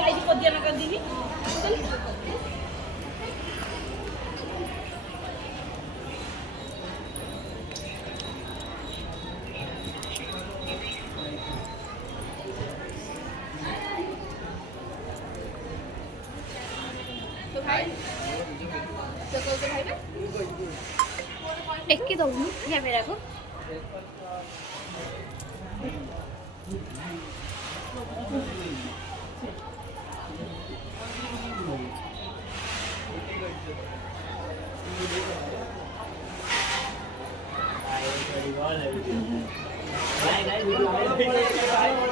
आईडी को दिया ना कर दीदी तो भाई तो कौन से भाई में एक की दो ये मेरा को नहीं